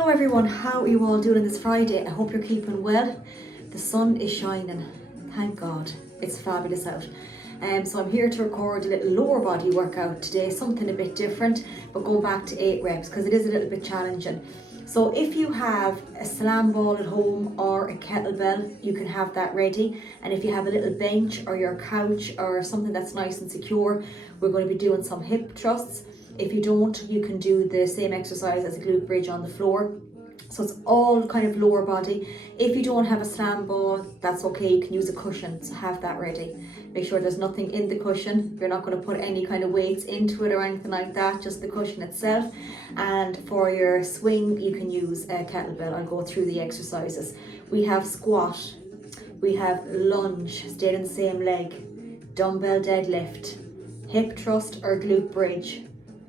Hello everyone, how are you all doing this Friday? I hope you're keeping well. The sun is shining, thank God. It's fabulous out. So I'm here to record a little lower body workout today, something a bit different, but go back to 8 reps because it is a little bit challenging. So if you have a slam ball at home or a kettlebell, you can have that ready. And if you have a little bench or your couch or something that's nice and secure, we're going to be doing some hip thrusts. If you don't, you can do the same exercise as a glute bridge on the floor. So it's all kind of lower body. If you don't have a slam ball, that's okay, you can use a cushion, so have that ready. Make sure there's nothing in the cushion. You're not going to put any kind of weights into it or anything like that, just the cushion itself. And for your swing, you can use a kettlebell. I'll go through the exercises. We have squat, we have lunge, staying in the same leg, dumbbell deadlift, hip thrust or glute bridge,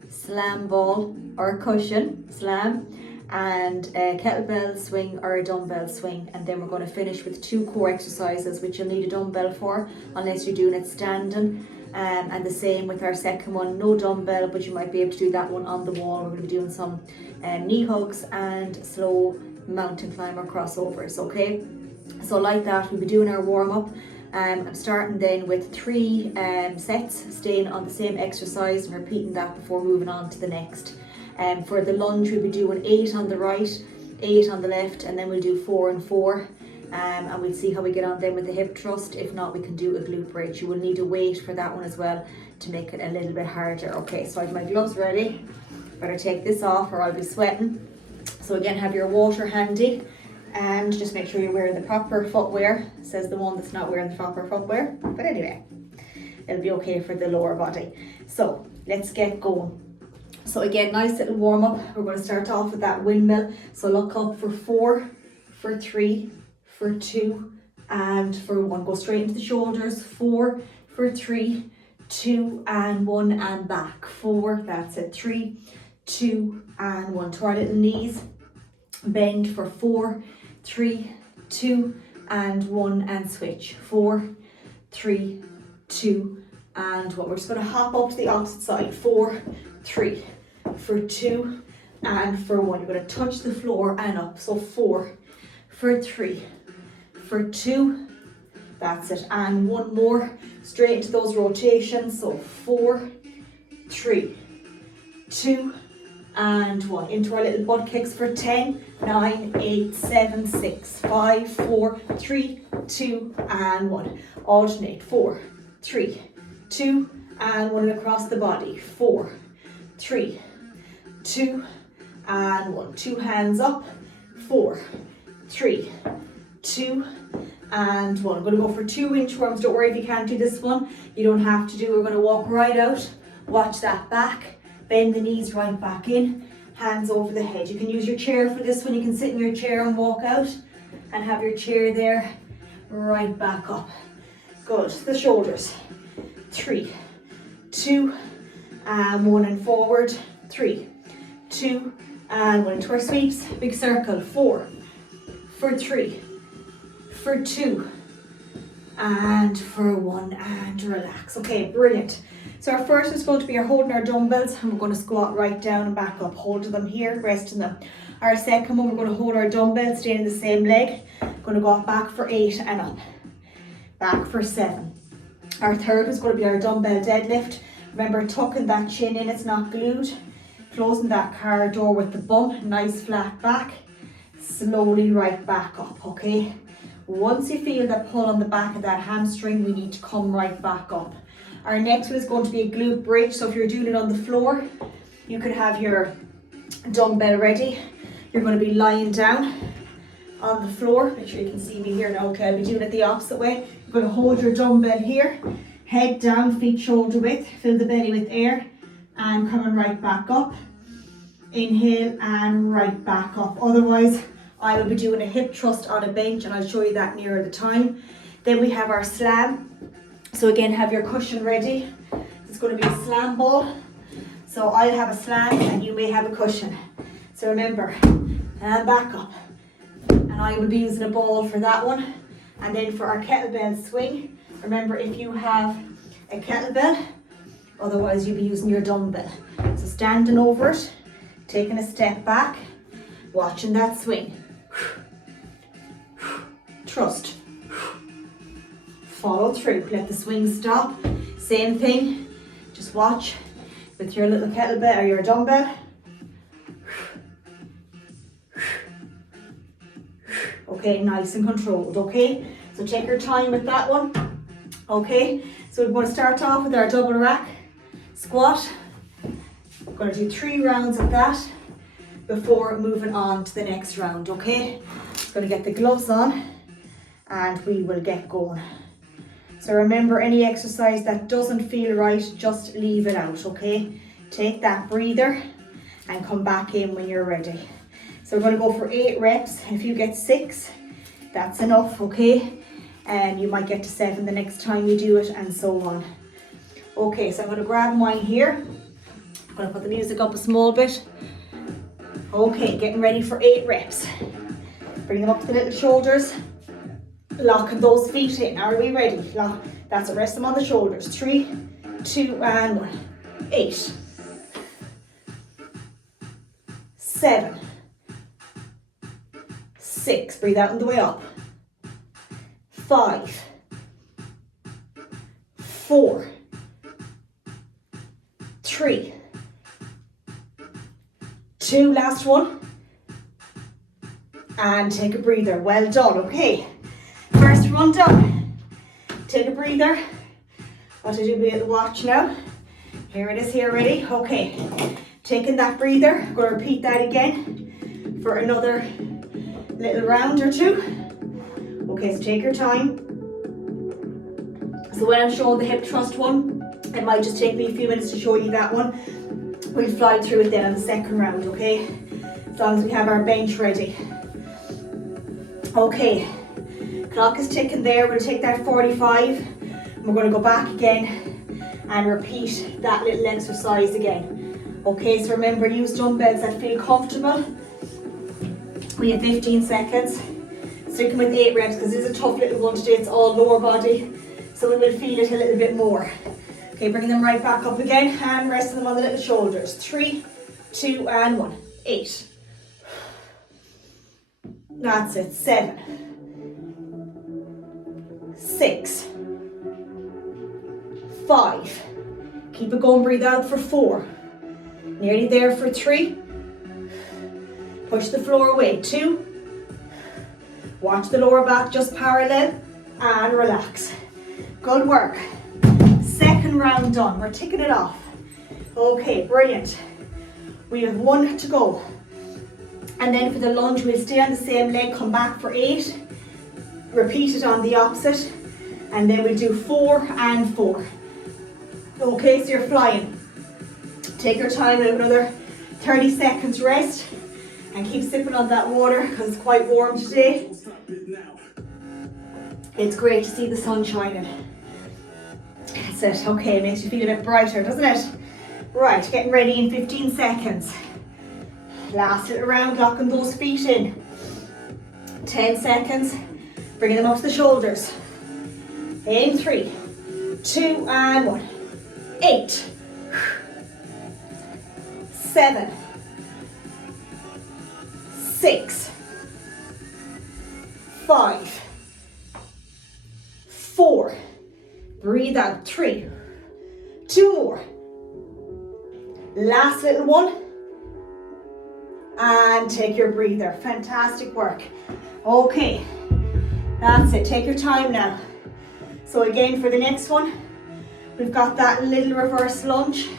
slam ball or cushion, slam, and a kettlebell swing or a dumbbell swing. And then we're going to finish with 2 core exercises, which you'll need a dumbbell for unless you're doing it standing. And the same with our second one, no dumbbell, but you might be able to do that one on the wall. We're going to be doing some knee hugs and slow mountain climber crossovers, okay? So like that, we'll be doing our warm up. I'm starting then with 3 sets, staying on the same exercise and repeating that before moving on to the next. For the lunge, we'll be doing 8 on the right, 8 on the left, and then we'll do 4 and 4. And we'll see how we get on then with the hip thrust. If not, we can do a glute bridge. You will need a weight for that one as well to make it a little bit harder. Okay, so I have my gloves ready. Better take this off or I'll be sweating. So again, have your water handy. And just make sure you're wearing the proper footwear, says the one that's not wearing the proper footwear. But anyway, it'll be okay for the lower body. So let's get going. So again, nice little warm up. We're going to start off with that windmill. So look up for 4, for 3, for 2, and for 1. Go straight into the shoulders. 4, for 3, 2, and 1, and back. 4, that's it. 3, 2, and 1. To our little knees. Bend for 4, 3, 2, and 1, and switch. 4, 3, 2, and 1. We're just going to hop up to the opposite side. 4, 3, for 2, and for 1. You're going to touch the floor and up. So 4, for 3, for 2, that's it. And 1 more, straight into those rotations. So 4, 3, 2, and 1. Into our little butt kicks for 10, 9, 8, 7, 6, 5, 4, 3, 2, and 1. Alternate. 4, 3, 2, and 1, and across the body. 4, 3, 2, and 1. 2 hands up. 4, 3, 2, and 1. I'm going to go for 2 inchworms. Don't worry if you can't do this one. You don't have to do. We're going to walk right out. Watch that back. Bend the knees right back in, hands over the head. You can use your chair for this one. You can sit in your chair and walk out and have your chair there, right back up. Good. The shoulders. 3, 2, and 1, and forward. 3, 2, and 1. Into our sweeps. Big circle. 4, for 3, for 2, and for 1, and relax. Okay, brilliant. So our first is going to be holding our dumbbells, and we're going to squat right down and back up, holding them here, resting them. Our second one, we're going to hold our dumbbells, staying in the same leg. Going to go back for 8 and up, back for 7. Our third is going to be our dumbbell deadlift. Remember, tucking that chin in, it's not glued. Closing that car door with the bum, nice flat back. Slowly right back up, okay? Once you feel that pull on the back of that hamstring, we need to come right back up. Our next one is going to be a glute bridge. So if you're doing it on the floor, you could have your dumbbell ready. You're going to be lying down on the floor. Make sure you can see me here now. Okay, I'll be doing it the opposite way. You're going to hold your dumbbell here, head down, feet shoulder width, fill the belly with air, and coming right back up. Inhale and right back up. Otherwise, I will be doing a hip thrust on a bench, and I'll show you that nearer the time. Then we have our slam. So again, have your cushion ready. It's going to be a slam ball. So I'll have a slam and you may have a cushion. So remember, and back up. And I will be using a ball for that one. And then for our kettlebell swing, remember if you have a kettlebell, otherwise you'll be using your dumbbell. So standing over it, taking a step back, Watching that swing. Trust. Follow through. Let the swing stop. Same thing. Just watch with your little kettlebell or your dumbbell. Okay, nice and controlled, okay? So take your time with that one. Okay, so we're going to start off with our double rack squat. We're going to do 3 rounds of that before moving on to the next round, okay? Going to get the gloves on and we will get going. So remember, any exercise that doesn't feel right, just leave it out, okay? Take that breather and come back in when you're ready. So we're going to go for 8 reps. If you get 6, that's enough, okay? And you might get to 7 the next time you do it, and so on. Okay, so I'm going to grab mine here. I'm going to put the music up a small bit. Okay, getting ready for 8 reps. Bring them up to the little shoulders. Locking those feet in. Are we ready? Lock. That's it. Rest them on the shoulders. 3, 2, and 1. 8. 7. 6. Breathe out on the way up. 5. 4. 3. 2. Last one. And take a breather. Well done. Okay. First one done. Take a breather. What did you be at the watch now? Here it is. Here, ready? Okay. Taking that breather. I'm going to repeat that again for another little round or 2. Okay, so take your time. So when I'm showing the hip thrust one, it might just take me a few minutes to show you that one. We'll fly through it then on the second round, okay? As long as we have our bench ready. Okay, clock is ticking there. We're going to take that 45. And we're going to go back again and repeat that little exercise again. Okay, so remember, use dumbbells that feel comfortable. We have 15 seconds. Sticking with 8 reps because this is a tough little one today. It's all lower body, so we will feel it a little bit more. Okay, bringing them right back up again and resting them on the little shoulders. 3, 2, and 1. 8. That's it. 7. 6. 5. Keep it going. Breathe out for 4. Nearly there for 3. Push the floor away. 2. Watch the lower back just parallel and relax. Good work. Second round done. We're ticking it off. Okay, brilliant. We have 1 to go. And then for the lunge, we'll stay on the same leg, come back for 8. Repeat it on the opposite. And then we'll do 4 and 4. Okay, so you're flying. Take your time, another 30 seconds rest. And keep sipping on that water because it's quite warm today. It's great to see the sun shining. That's it. Okay, it makes you feel a bit brighter, doesn't it? Right, getting ready in 15 seconds. Last little round, locking those feet in. 10 seconds. Bringing them up to the shoulders. In 3, 2, and 1. 8. 7. 6. 5. 4. Breathe out. 3. 2 more. Last little one. And take your breather. Fantastic work. Okay. That's it. Take your time now. So again, for the next one, we've got that little reverse lunge.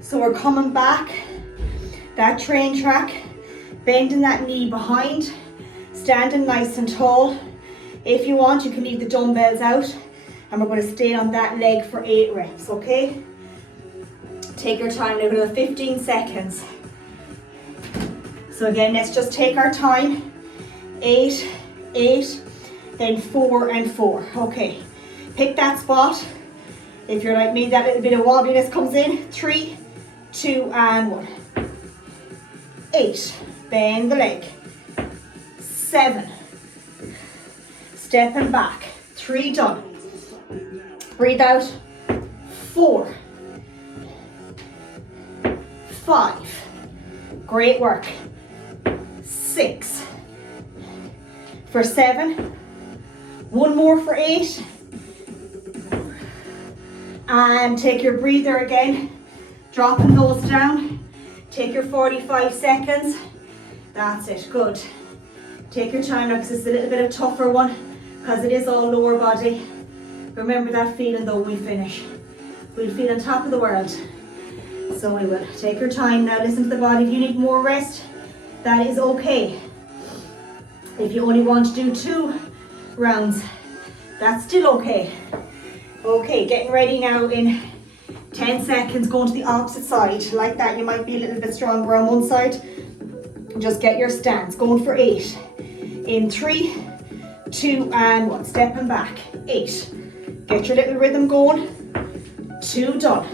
So we're coming back. That train track. Bending that knee behind. Standing nice and tall. If you want, you can leave the dumbbells out. And we're going to stay on that leg for 8 reps, okay? Take your time now, another 15 seconds. So again, let's just take our time. 8, 8, then 4 and 4. Okay, pick that spot. If you're like me, that little bit of wobbliness comes in. 3, 2, and 1. 8, bend the leg. 7, stepping back. 3 done. Breathe out. 4, 5. Great work. 6, for 7, one more for 8, and take your breather again, dropping those down. Take your 45 seconds. That's it, good. Take your time now because it's a little bit of a tougher one because it is all lower body. Remember that feeling though when we finish. We'll feel on top of the world. So we will. Take your time now, listen to the body. If you need more rest, that is okay. If you only want to do 2 rounds, that's still okay. Okay, getting ready now in 10 seconds, going to the opposite side. Like that, you might be a little bit stronger on one side. Just get your stance, going for 8. In 3, 2, and 1. Stepping back, 8. Get your little rhythm going. 2 done.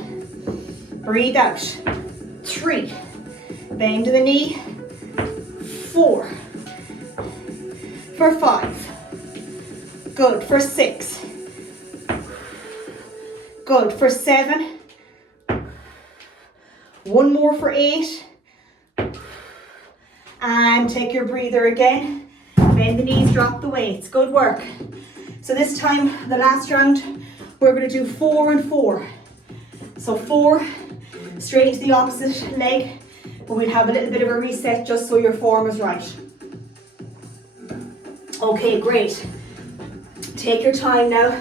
Breathe out. 3. Bend to the knee. 4. For 5. Good. For 6. Good. For 7. One more for 8. And take your breather again. Bend the knees, drop the weights. Good work. So this time, the last round, we're going to do 4 and 4. So 4, straight to the opposite leg, but we'll have a little bit of a reset just so your form is right. Okay, great. Take your time now.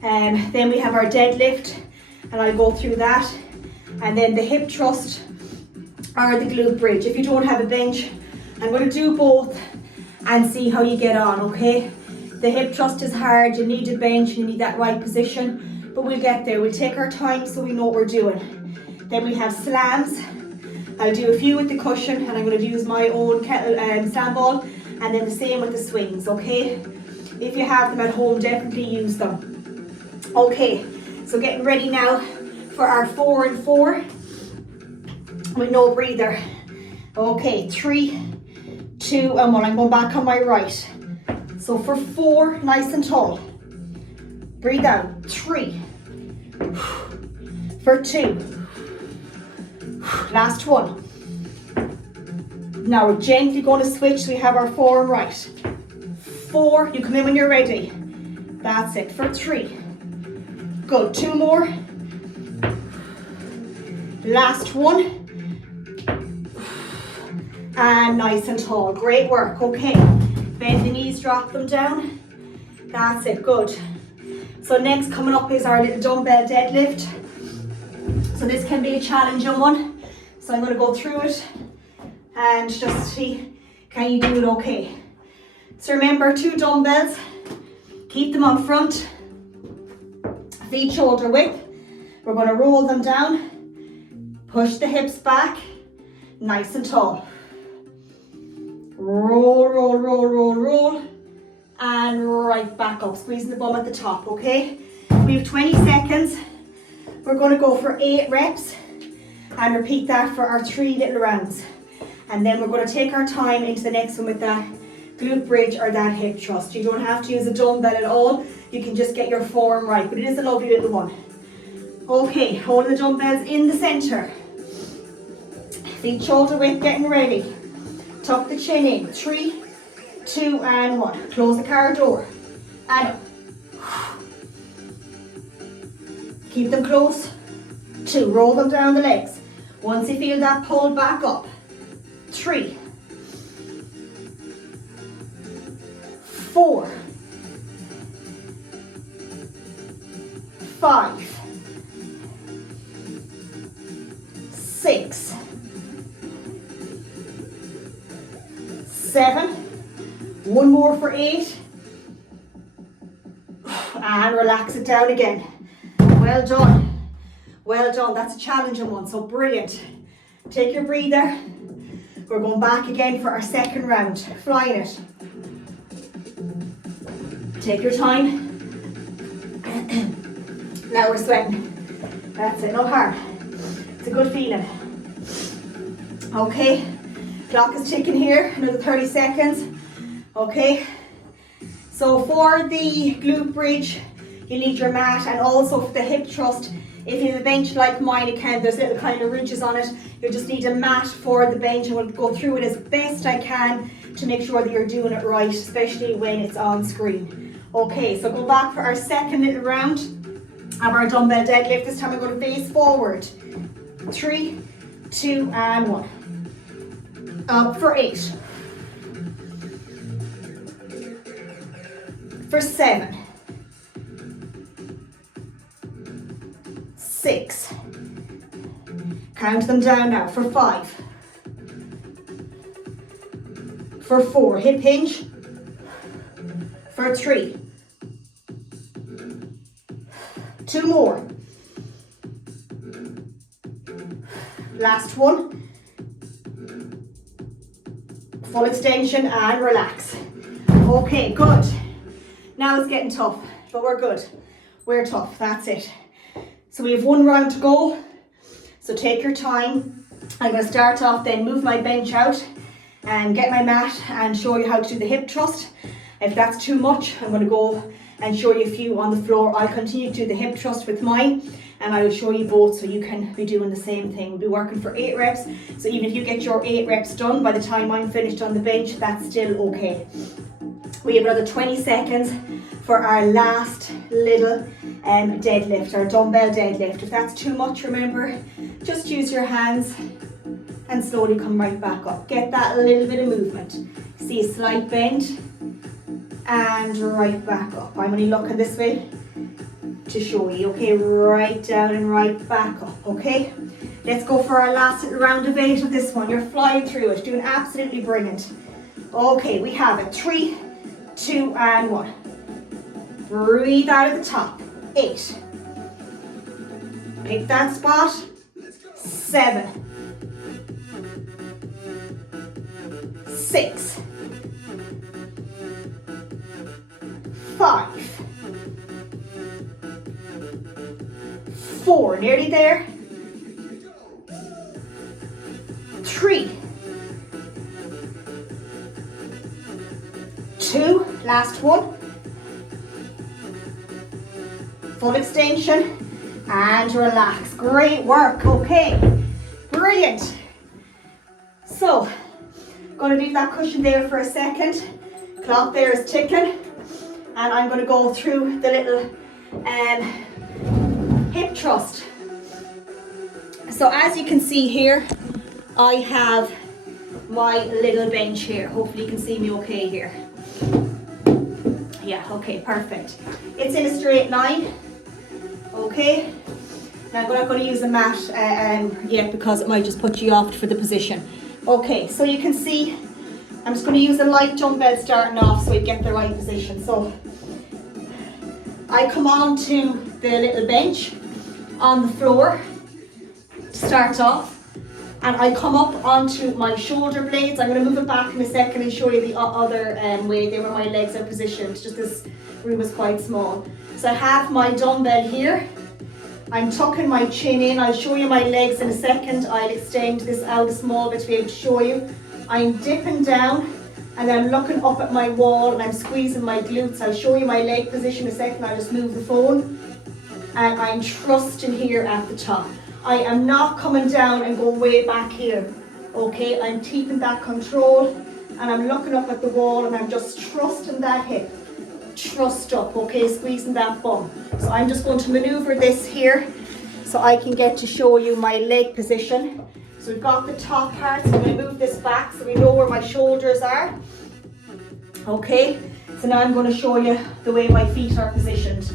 Then we have our deadlift, and I'll go through that. And then the hip thrust or the glute bridge. If you don't have a bench, I'm going to do both and see how you get on, okay? The hip thrust is hard, you need a bench, you need that right position, but we'll get there. We'll take our time so we know what we're doing. Then we have slams. I'll do a few with the cushion, and I'm going to use my own kettle slam ball, and then the same with the swings, okay? If you have them at home, definitely use them. Okay, so getting ready now for our 4 and 4 with no breather. Okay, 3, 2, and 1. I'm going back on my right. So for 4, nice and tall. Breathe out. 3. For 2. Last one. Now we're gently going to switch so we have our form right. 4, you come in when you're ready. That's it. For 3. Good. 2 more. Last one. And nice and tall. Great work. Okay. Bend the knees, drop them down. That's it. Good. So next coming up is our little dumbbell deadlift. So this can be a challenging one. So I'm going to go through it and just see, can you do it okay? So remember, 2 dumbbells. Keep them on front. Feet shoulder width. We're going to roll them down. Push the hips back. Nice and tall. Roll, roll, roll, roll, roll. And right back up. Squeezing the bum at the top, okay? We have 20 seconds. We're going to go for 8 reps. And repeat that for our 3 little rounds. And then we're going to take our time into the next one with that glute bridge or that hip thrust. You don't have to use a dumbbell at all. You can just get your form right. But it is a lovely little one. Okay, hold the dumbbells in the center. Feet shoulder width, getting ready. Tuck the chin in. 3, 2, and 1. Close the car door. And up. Keep them close. 2. Roll them down the legs. Once you feel that, pull back up. 3, 4, 5, 6, 7, one more for 8, and relax it down again. Well done. Well done. That's a challenging one, so brilliant. Take your breather. We're going back again for our second round. Flying it. Take your time. Now we're sweating. That's it, no harm. It's a good feeling. Okay, clock is ticking here, another 30 seconds. Okay, so for the glute bridge, you need your mat, and also for the hip thrust, If you have a bench like mine, again, there's little kind of ridges on it. You just need a mat for the bench. I will go through it as best I can to make sure that you're doing it right, especially when it's on screen. Okay, so go back for our second little round of our dumbbell deadlift. This time I'm going to face forward. 3, 2, and 1. Up for 8. For 7. 6. Count them down now. For 5. For 4. Hip hinge. For 3. 2 more. Last one. Full extension and relax. Okay, good. Now it's getting tough, but we're good. We're tough, that's it. So we have 1 round to go. So take your time. I'm going to start off then, move my bench out and get my mat and show you how to do the hip thrust. If that's too much, I'm going to go and show you a few on the floor. I'll continue to do the hip thrust with mine and I will show you both so you can be doing the same thing. We'll be working for 8 reps. So even if you get your 8 reps done by the time I'm finished on the bench, that's still okay. We have another 20 seconds for our last little deadlift, our dumbbell deadlift. If that's too much, remember, just use your hands and slowly come right back up. Get that little bit of movement. See a slight bend and right back up. I'm only looking this way to show you, okay? Right down and right back up, okay? Let's go for our last little round of 8 of this one. You're flying through it, doing absolutely brilliant. Okay, we have it. 3, 2, and 1. Breathe out at the top. 8. Pick that spot. 7. 6. 5. 4. Nearly there. 3. 2. Last one. Full extension and relax. Great work. Okay, brilliant. So, going to leave that cushion there for a second. Clock there is ticking, and I'm going to go through the little hip thrust. So as you can see here, I have my little bench here. Hopefully you can see me okay here. Yeah, okay, perfect. It's in a straight line. Okay, now I'm not going to use a mat yet because it might just put you off for the position. Okay, so you can see I'm just going to use a light dumbbell starting off so we get the right position. So I come on to the little bench on the floor to start off, and I come up onto my shoulder blades. I'm going to move it back in a second and show you the other way where my legs are positioned. Just this room is quite small. So I have my dumbbell here. I'm tucking my chin in. I'll show you my legs in a second. I'll extend this out a small bit to be able to show you. I'm dipping down and then I'm looking up at my wall and I'm squeezing my glutes. I'll show you my leg position in a second. I'll just move the phone. And I'm thrusting here at the top. I am not coming down and going way back here. Okay, I'm keeping that control and I'm looking up at the wall and I'm just thrusting that hip. Thrust up, okay, squeezing that bum. So I'm just going to maneuver this here so I can get to show you my leg position. So we've got the top part, so I'm going to move this back so we know where my shoulders are. Okay, so now I'm going to show you the way my feet are positioned.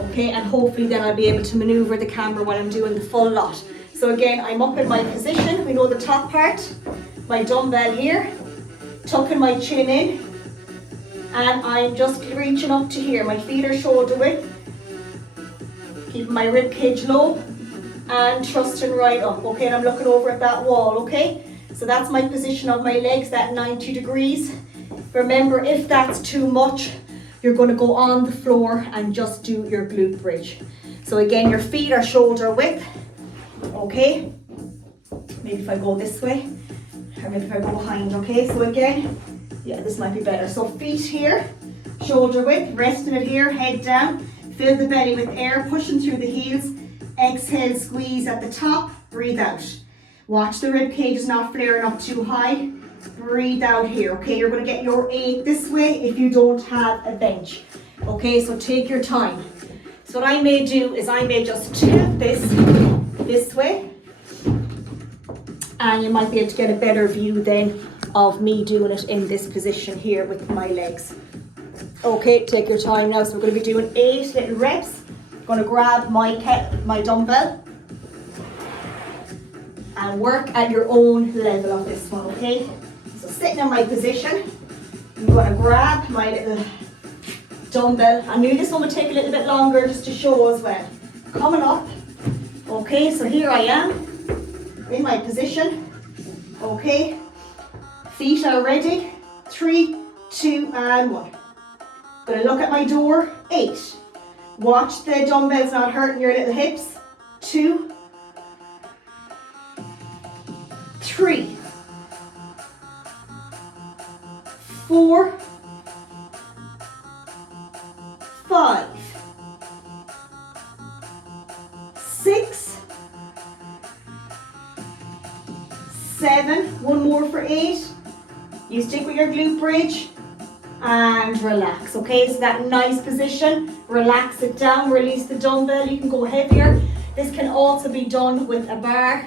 Okay, and hopefully then I'll be able to maneuver the camera while I'm doing the full lot. So again, I'm up in my position, we know the top part, my dumbbell here, tucking my chin in, and I'm just reaching up to here. My feet are shoulder width, keeping my rib cage low, and thrusting right up, okay, and I'm looking over at that wall, okay? So that's my position of my legs, that 90 degrees. Remember, if that's too much, you're going to go on the floor and just do your glute bridge. So again, your feet are shoulder width, okay? Maybe if I go this way, or maybe if I go behind, okay? So again, yeah, this might be better. So feet here, shoulder width, resting it here, head down, fill the belly with air, pushing through the heels, Exhale, squeeze at the top, breathe out. Watch the rib cage not flaring up too high. Breathe out here, okay? You're gonna get your 8 this way if you don't have a bench. Okay, so take your time. So what I may do is I may just tilt this way, and you might be able to get a better view then of me doing it in this position here with my legs. Okay, take your time now. So we're going to be doing 8 little reps. I'm going to grab my dumbbell and work at your own level of this one, okay? So sitting in my position, I'm going to grab my little dumbbell. I knew this one would take a little bit longer just to show as well. Coming up, okay, so here I am in my position, okay? Feet are ready. 3, 2, and 1. Gonna look at my door. 8. Watch the dumbbells not hurting your little hips. 2, 3, 4, 5, 6, 7. One more for 8. You stick with your glute bridge and relax, okay? So that nice position, relax it down, release the dumbbell. You can go heavier. This can also be done with a bar,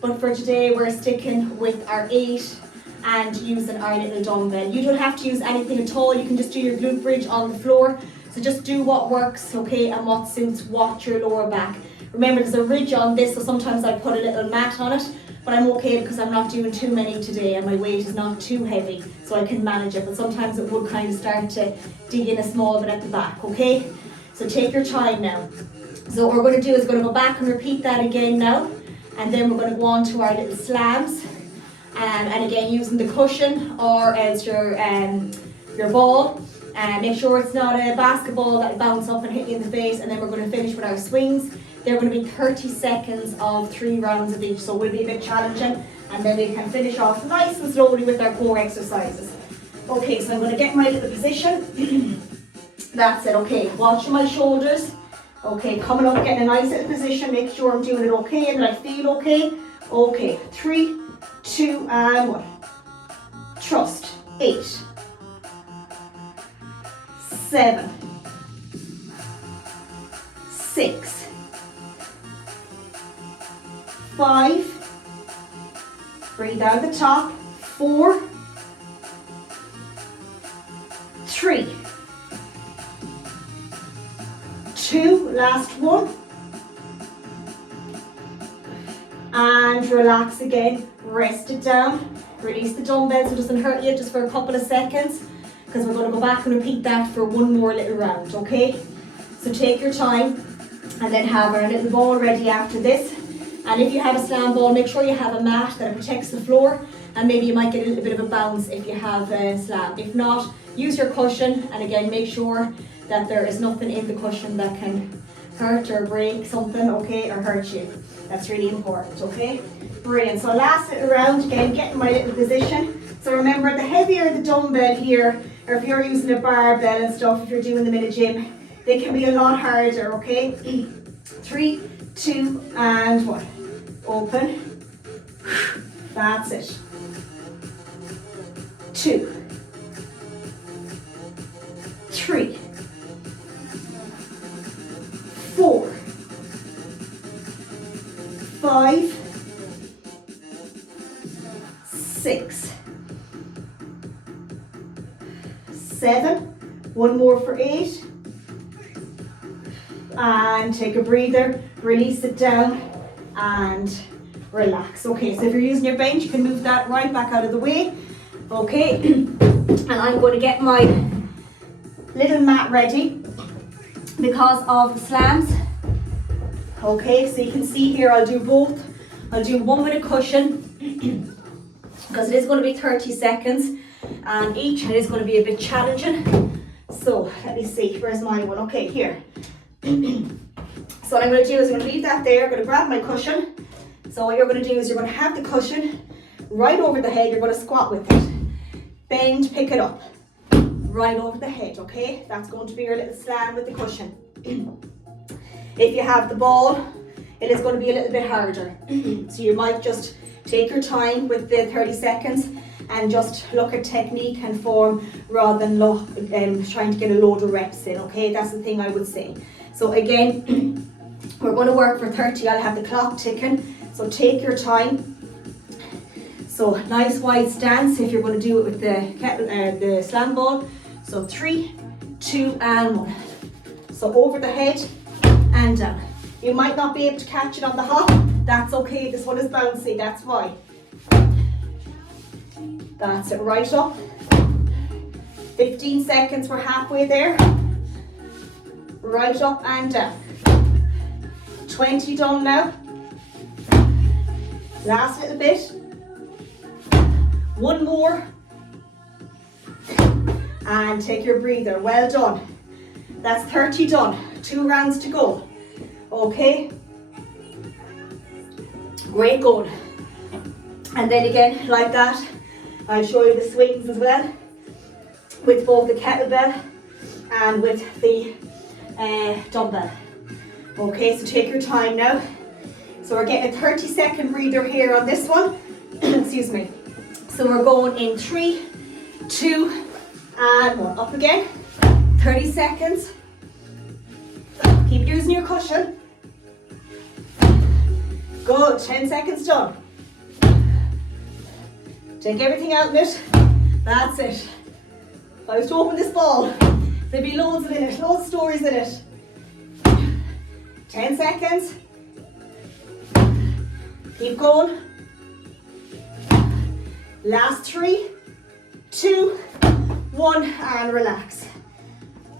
but for today we're sticking with our 8 and using our little dumbbell. You don't have to use anything at all. You can just do your glute bridge on the floor. So just do what works, okay, and what suits what your lower back. Remember, there's a ridge on this, so sometimes I put a little mat on it, but I'm okay because I'm not doing too many today and my weight is not too heavy, so I can manage it. But sometimes it would kind of start to dig in a small bit at the back, okay? So take your time now. So what we're going to do is going to go back and repeat that again now, and then we're going to go on to our little slams, and again using the cushion or as your ball. Make sure it's not a basketball that will bounce up and hit you in the face, and then we're going to finish with our swings. They're going to be 30 seconds of 3 rounds of each, so it will be a bit challenging, and then we can finish off nice and slowly with our core exercises. Okay, so I'm going to get my little position. That's it, okay, watching my shoulders. Okay, coming up, getting a nice little position, make sure I'm doing it okay and that I feel okay. Okay, 3, 2, and 1. Trust. 8, 7, 6, 5, breathe out the top, 4, 3, 2, last one, and relax again, rest it down, release the dumbbells so it doesn't hurt you just for a couple of seconds, because we're going to go back and repeat that for one more little round, okay? So take your time and then have our little ball ready after this. And if you have a slam ball, make sure you have a mat that protects the floor, and maybe you might get a little bit of a bounce if you have a slam. If not, use your cushion, and again, make sure that there is nothing in the cushion that can hurt or break something, okay, or hurt you. That's really important, okay? Brilliant. So last little round, again, getting my little position. So remember, the heavier the dumbbell here, or if you're using a barbell and stuff, if you're doing them in a gym, they can be a lot harder, okay? 3, 2, and 1. Open. That's it. 2, 3, 4, 5, 6, 7, one more for 8, and take a breather, release it down and relax. Okay, so if you're using your bench, you can move that right back out of the way. Okay, and I'm going to get my little mat ready because of the slams. Okay, so you can see here I'll do both. I'll do one with a cushion because it is going to be 30 seconds and each, and it is going to be a bit challenging. So let me see, where's my one? Okay, here. So what I'm going to do is I'm going to leave that there. I'm going to grab my cushion. So what you're going to do is you're going to have the cushion right over the head. You're going to squat with it. Bend, pick it up. Right over the head, okay? That's going to be your little slam with the cushion. If you have the ball, it is going to be a little bit harder. So you might just take your time with the 30 seconds and just look at technique and form rather than trying to get a load of reps in, okay? That's the thing I would say. So again, we're going to work for 30. I'll have the clock ticking, so take your time. So nice wide stance if you're going to do it with the slam ball. So 3, 2 and 1. So over the head and down. You might not be able to catch it on the hop. That's okay, this one is bouncy, that's why. That's it, right up. 15 seconds, we're halfway there. Right up and down. 20 done now. Last little bit. One more. And take your breather, well done. That's 30 done, 2 rounds to go. Okay. Great going. And then again, like that, I'll show you the swings as well, with both the kettlebell and with the dumbbell. Okay, so take your time now. So we're getting a 30-second breather here on this one. Excuse me. So we're going in 3, 2, and 1. Up again. 30 seconds. Keep using your cushion. Good. 10 seconds done. Take everything out of it. That's it. If I was to open this ball, there'd be loads in it, loads of stories in it. 10 seconds. Keep going. Last 3, 2, 1, and relax.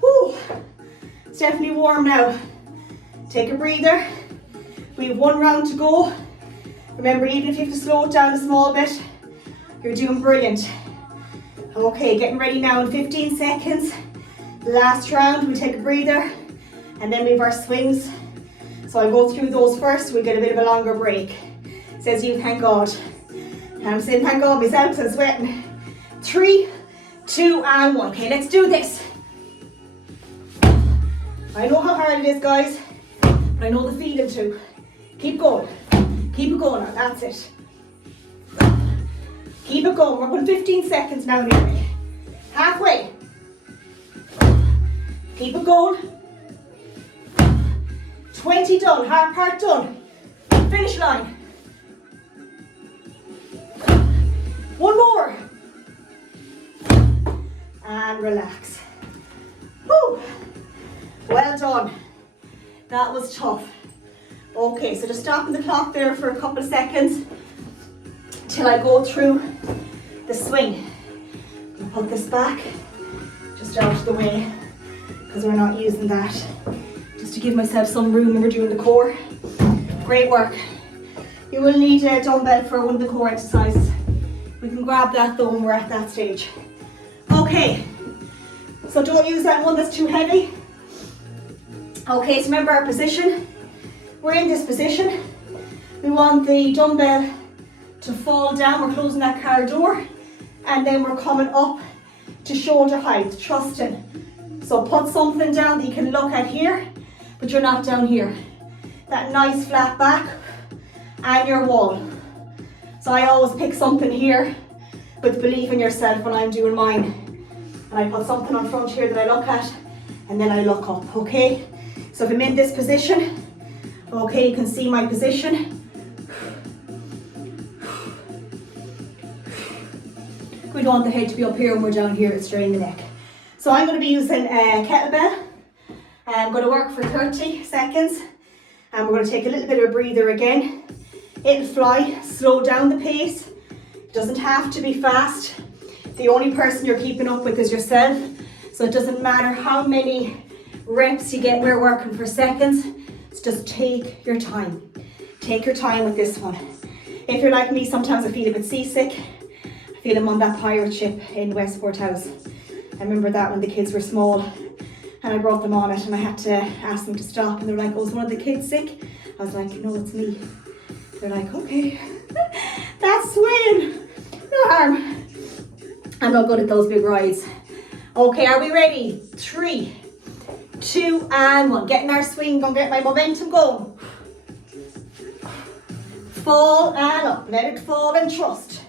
Whew. It's definitely warm now. Take a breather. We have 1 round to go. Remember, even if you have to slow it down a small bit, you're doing brilliant. Okay, getting ready now in 15 seconds. Last round, we take a breather, and then we have our swings. So I'll go through those first, we get a bit of a longer break. Says you, thank God. And I'm saying thank God myself because I'm sweating. 3, 2, and 1. Okay, let's do this. I know how hard it is, guys, but I know the feeling too. Keep going. Keep it going now, that's it. Keep it going. We're putting 15 seconds now nearly. Halfway. Keep it going. 20 done. Hard part done. Finish line. 1 more. And relax. Woo. Well done. That was tough. Okay, so just stopping the clock there for a couple of seconds till I go through the swing. I'll put this back just out of the way because we're not using that. Just to give myself some room when we're doing the core. Great work. You will need a dumbbell for one of the core exercises. We can grab that though when we're at that stage. Okay, so don't use that one that's too heavy. Okay, so remember our position. We're in this position. We want the dumbbell to fall down. We're closing that car door. And then we're coming up to shoulder height, trusting. So put something down that you can look at here, but you're not down here. That nice flat back and your wall. So I always pick something here with belief in yourself when I'm doing mine. And I put something on front here that I look at, and then I look up, okay? So if I'm in this position, okay, you can see my position. We don't want the head to be up here when we're down here, it's straining the neck. So I'm going to be using a kettlebell. I'm going to work for 30 seconds. And we're going to take a little bit of a breather again. It'll fly, slow down the pace. It doesn't have to be fast. The only person you're keeping up with is yourself. So it doesn't matter how many reps you get, we're working for seconds. So just take your time. Take your time with this one. If you're like me, sometimes I feel a bit seasick. I feel I'm on that pirate ship in Westport House. I remember that when the kids were small and I brought them on it and I had to ask them to stop and they're like, oh, is one of the kids sick? I was like, no, it's me. They're like, okay, that's swing. No harm. I'm not good at those big rides. Okay, are we ready? 3, 2, and 1. Getting our swing, gonna get my momentum going. fall and up. Let it fall and trust.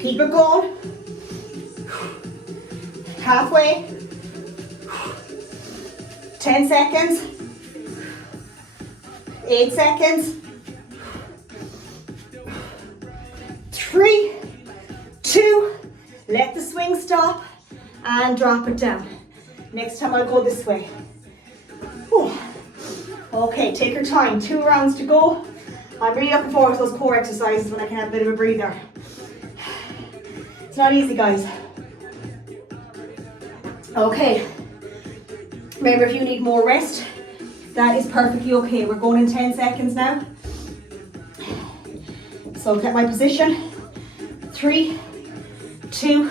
Keep it going. Halfway. 10 seconds. 8 seconds. 3, 2, let the swing stop and drop it down. Next time I'll go this way. Whew. Okay, take your time. 2 rounds to go. I'm really looking forward to those core exercises when I can have a bit of a breather. It's not easy, guys. Okay. Remember, if you need more rest, that is perfectly okay. We're going in 10 seconds now. So get my position. 3, 2,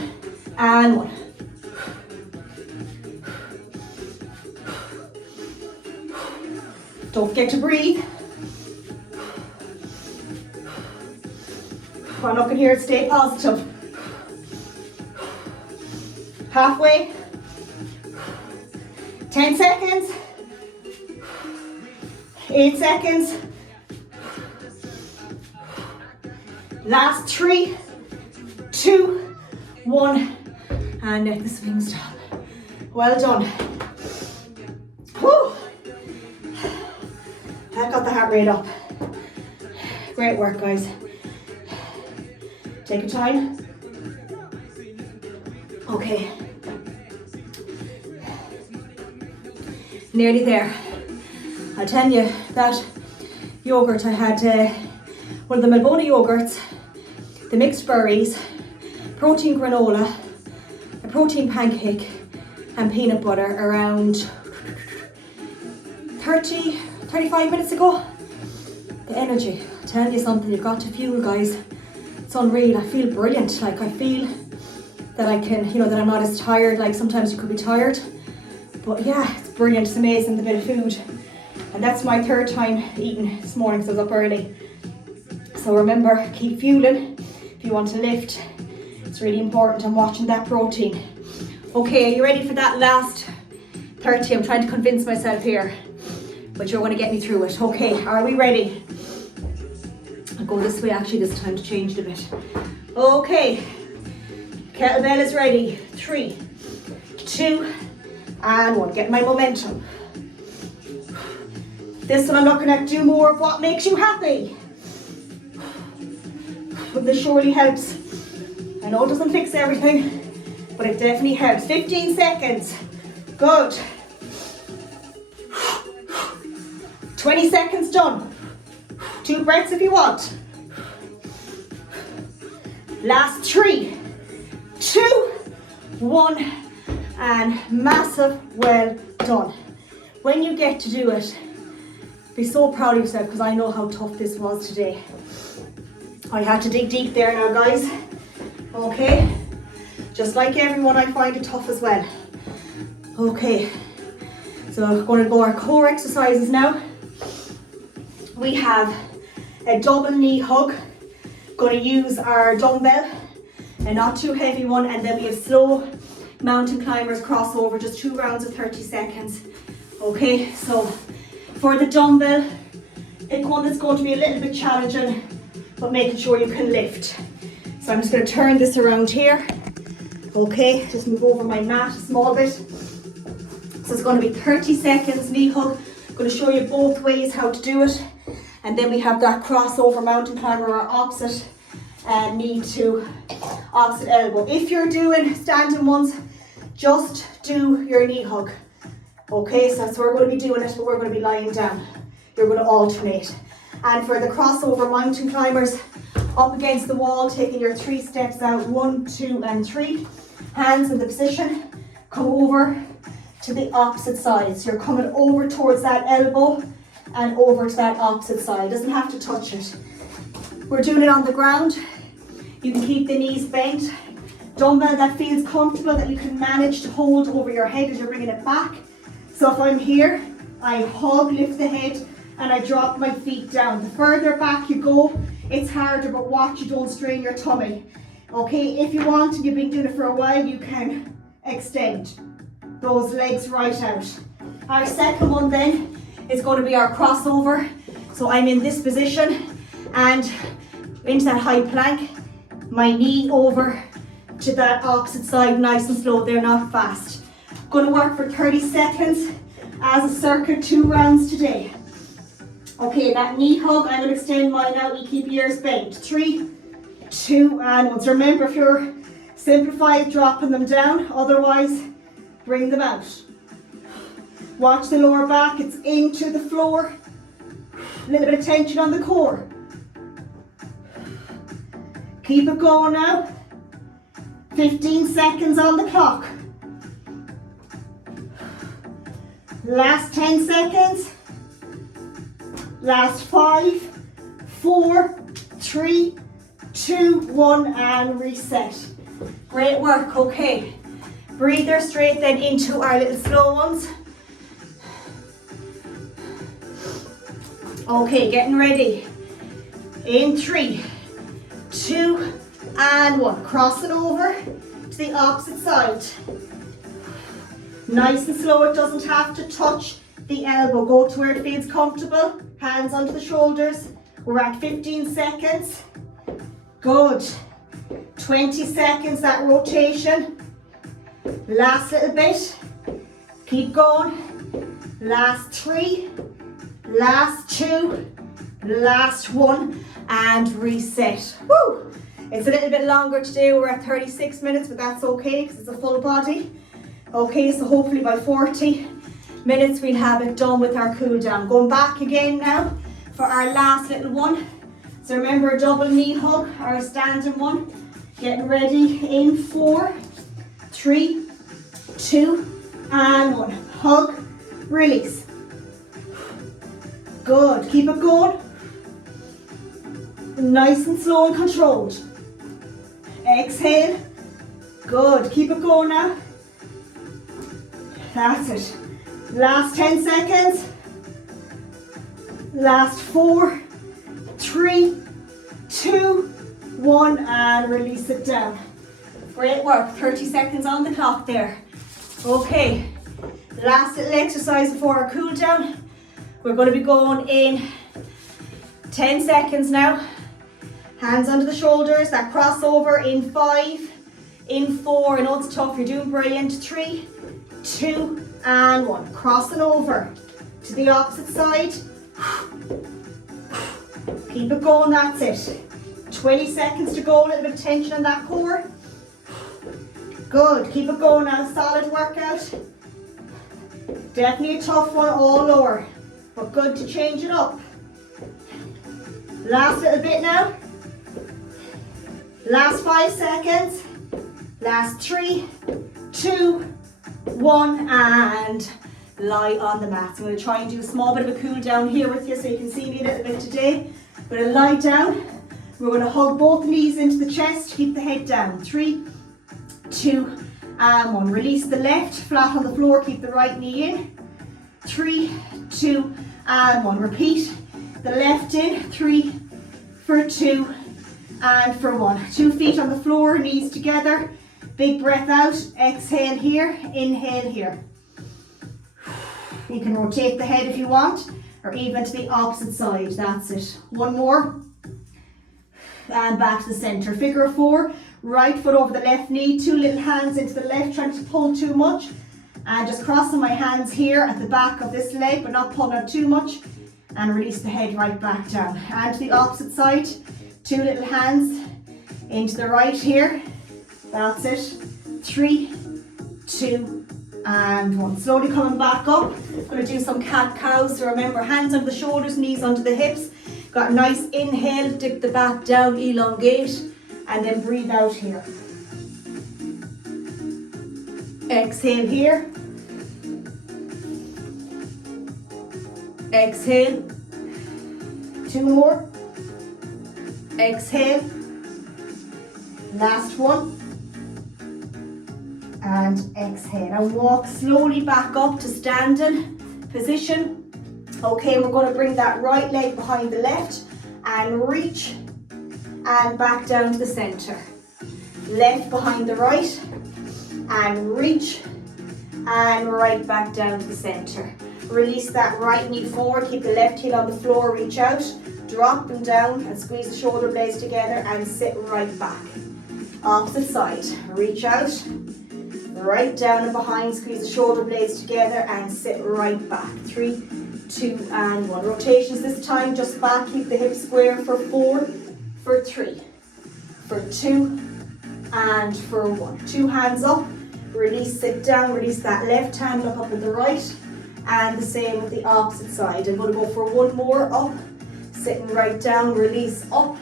and 1. Don't forget to breathe. I'm looking here to stay positive. Halfway. 10 seconds. 8 seconds. Last 3, 2, 1, and let the swing stop. Well done. Whew. That got the heart rate up. Great work, guys. Take your time. Okay. Nearly there. I'll tell you that yogurt, I had one of the Malbona yogurts, the mixed berries, protein granola, a protein pancake, and peanut butter around 35 minutes ago. The energy, I'll tell you something, you've got to fuel, guys. It's unreal. I feel brilliant. Like, I feel that I can, that I'm not as tired. Like, sometimes you could be tired, but yeah, it's brilliant. It's amazing, the bit of food. And that's my 3rd time eating this morning, so I was up early. So remember, keep fueling if you want to lift. It's really important. I'm watching that protein. Okay, are you ready for that last 30? I'm trying to convince myself here, but you're going to get me through it. Okay, are we ready? I'll go this way actually this time to change it a bit. Okay, kettlebell is ready. 3, 2, and 1. Get my momentum. This one I'm looking at, do more of what makes you happy. But this surely helps. I know it doesn't fix everything, but it definitely helps. 15 seconds. Good. 20 seconds done. 2 breaths if you want. Last 3, 2, 1, and massive well done. When you get to do it, be so proud of yourself, because I know how tough this was today. I had to dig deep there now, guys. Okay, just like everyone, I find it tough as well. Okay, so we're going to go our core exercises now. We have a double knee hug. Going to use our dumbbell, a not too heavy one, and then we have slow mountain climbers crossover, just 2 rounds of 30 seconds. Okay, so for the dumbbell, it's one that's going to be a little bit challenging, but making sure you can lift. So I'm just going to turn this around here. Okay, just move over my mat a small bit. So it's going to be 30 seconds knee hug. I'm going to show you both ways how to do it. And then we have that crossover mountain climber, or opposite knee to opposite elbow. If you're doing standing ones, just do your knee hug. Okay, so that's where we're going to be doing it, but we're going to be lying down. You're going to alternate. And for the crossover mountain climbers, up against the wall, taking your 3 steps out, 1, 2, and 3. Hands in the position. Come over to the opposite side. So you're coming over towards that elbow and over to that opposite side. Doesn't have to touch it. We're doing it on the ground. You can keep the knees bent. Dumbbell that feels comfortable, that you can manage to hold over your head as you're bringing it back. So if I'm here, I hug, lift the head, and I drop my feet down. The further back you go, it's harder, but watch you don't strain your tummy. Okay, if you want, and you've been doing it for a while, you can extend those legs right out. Our second one then is going to be our crossover. So I'm in this position and into that high plank, my knee over to that opposite side, nice and slow there, not fast. Going to work for 30 seconds as a circuit, 2 rounds today. Okay, that knee hug, I'm going to extend mine out. You keep your ears bent. 3, 2, and 1. So remember, if you're simplified, dropping them down. Otherwise, bring them out. Watch the lower back. It's into the floor. A little bit of tension on the core. Keep it going now. 15 seconds on the clock. Last 10 seconds. Last 5, 4, 3, 2, 1, and reset. Great work, okay. Breather straight then into our little slow ones. Okay, getting ready. In 3, 2, and 1. Crossing over to the opposite side. Nice and slow, it doesn't have to touch the elbow. Go to where it feels comfortable. Hands onto the shoulders. We're at 15 seconds. Good. 20 seconds, that rotation. Last little bit. Keep going. Last 3. Last 2. Last 1. And reset. Woo! It's a little bit longer today. We're at 36 minutes, but that's okay because it's a full body. Okay, so hopefully by 40 minutes we'll have it done with our cool down. Going back again now for our last little one. So remember, a double knee hug or a standing one. Getting ready in 4, 3, 2, and 1. Hug, release. Good, keep it going. Nice and slow and controlled. Exhale. Good, keep it going now. That's it. Last 10 seconds. Last 4, 3, 2, 1, and release it down. Great work. 30 seconds on the clock there. Okay, last little exercise before our cool down. We're going to be going in 10 seconds now. Hands under the shoulders, that crossover in 5, in 4. I know it's tough, you're doing brilliant. 3, 2, and 1. Crossing over to the opposite side. Keep it going, that's it. 20 seconds to go, a little bit of tension on that core. Good, keep it going now, solid workout. Definitely a tough one, all lower, but good to change it up. Last little bit now. Last 5 seconds. Last 3, 2, 1, and lie on the mat. So I'm going to try and do a small bit of a cool down here with you so you can see me a little bit today. We're going to lie down. We're going to hug both knees into the chest, keep the head down. 3, 2, and 1. Release the left, flat on the floor, keep the right knee in. 3, 2, and 1. Repeat the left in. 3, for 2, and for 1. 2 feet on the floor, knees together. Big breath out, exhale here, inhale here. You can rotate the head if you want, or even to the opposite side, that's it. 1 more. And back to the center. Figure of 4, right foot over the left knee, 2 little hands into the left, trying to pull too much. And just crossing my hands here at the back of this leg, but not pulling out too much. And release the head right back down. And to the opposite side, 2 little hands into the right here. That's it. 3, 2, and 1. Slowly coming back up. I'm going to do some cat-cows. So remember, hands under the shoulders, knees under the hips. Got a nice inhale, dip the back down, elongate, and then breathe out here. Exhale here. Exhale. 2 more. Exhale. Last one. And exhale. And walk slowly back up to standing position. Okay, we're going to bring that right leg behind the left and reach and back down to the center. Left behind the right and reach and right back down to the center. Release that right knee forward, keep the left heel on the floor, reach out, drop them down and squeeze the shoulder blades together and sit right back. Opposite side, reach out, right down and behind, squeeze the shoulder blades together and sit right back. 3, 2 and 1. Rotations this time, just back, keep the hips square for 4, for 3, for 2 and for 1. 2 hands up, release, sit down, release that left hand, look up at the right. And the same with the opposite side. I'm going to go for one more, up, sitting right down, release up,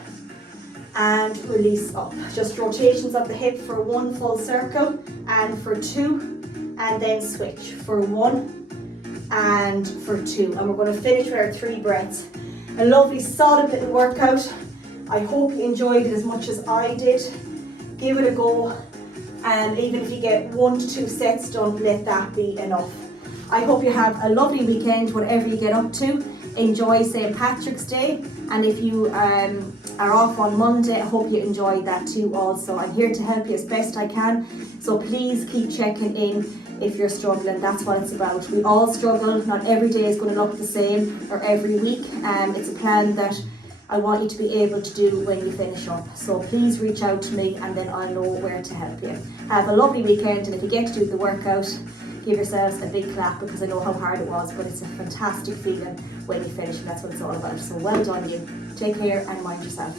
and release up. Just rotations of the hip for 1 full circle, and for 2, and then switch for 1, and for 2. And we're going to finish with our 3 breaths. A lovely solid little workout. I hope you enjoyed it as much as I did. Give it a go, and even if you get 1 to 2 sets done, let that be enough. I hope you have a lovely weekend, whatever you get up to. Enjoy St. Patrick's Day, and if you are off on Monday, I hope you enjoy that too also. I'm here to help you as best I can, so please keep checking in if you're struggling. That's what it's about. We all struggle. Not every day is going to look the same, or every week. It's a plan that I want you to be able to do when you finish up. So please reach out to me and then I'll know where to help you. Have a lovely weekend, and if you get to do the workout, give yourselves a big clap, because I know how hard it was, but it's a fantastic feeling when you finish, and that's what it's all about. So well done you. Take care and mind yourself.